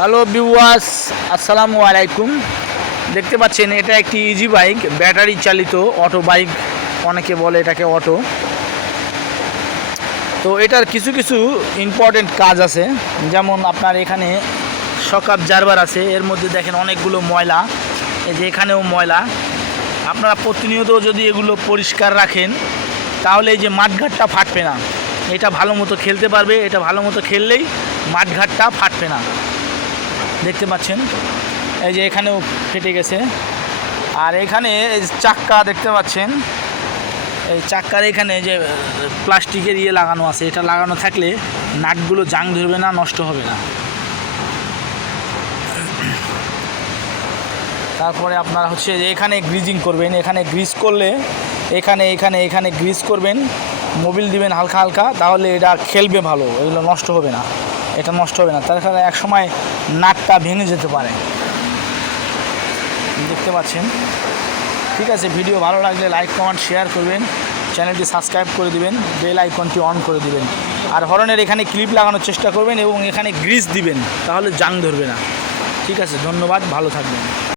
Hello viewers, আসসালামু আলাইকুম। দেখতে পাচ্ছেন এটা একটি ইজি বাইক, ব্যাটারি চালিত অটো বাইক, অনেকে বলে এটাকে অটো। তো এটার কিছু কিছু ইম্পর্টেন্ট কাজ আছে, যেমন আপনার এখানে শক অ্যাবজর্ভার আছে, এর মধ্যে দেখেন অনেকগুলো ময়লা, এই যে এখানেও ময়লা। আপনারা প্রতিনিয়ত যদি এগুলো পরিষ্কার রাখেন তাহলে এই যে মাঠঘাটটা ফাটবে না, এটা ভালো মতো খেলতে পারবে, এটা ভালো মতো খেললেই মাঠঘাটটা ফাটবে না। দেখতে পাচ্ছেন এই যে এখানেও ফেটে গেছে। আর এখানে চাক্কা দেখতে পাচ্ছেন, এই চাক্কার এখানে যে প্লাস্টিকের লাগানো আছে, এটা লাগানো থাকলে নাটগুলো জাং ধরবে না, নষ্ট হবে না। তারপরে আপনারা হচ্ছে যে এখানে গ্রিজিং করবেন, এখানে গ্রিজ করলে এখানে এখানে এখানে গ্রিজ করবেন, মোবিল দিবেন হালকা হালকা, তাহলে এটা খেলবে ভালো, এগুলো নষ্ট হবে না, এটা নষ্ট হবে না। তার কারণে একসময় নাটটা ভেঙে যেতে পারে। দেখতে পাচ্ছেন। ঠিক আছে, ভিডিও ভালো লাগলে লাইক কমেন্ট শেয়ার করবেন, চ্যানেলটি সাবস্ক্রাইব করে দিবেন, বেল আইকনটি অন করে দিবেন। আর হর্নের এখানে ক্লিপ লাগানোর চেষ্টা করবেন এবং এখানে গ্রিজ দিবেন, তাহলে জাং ধরবে না। ঠিক আছে, ধন্যবাদ, ভালো থাকবেন।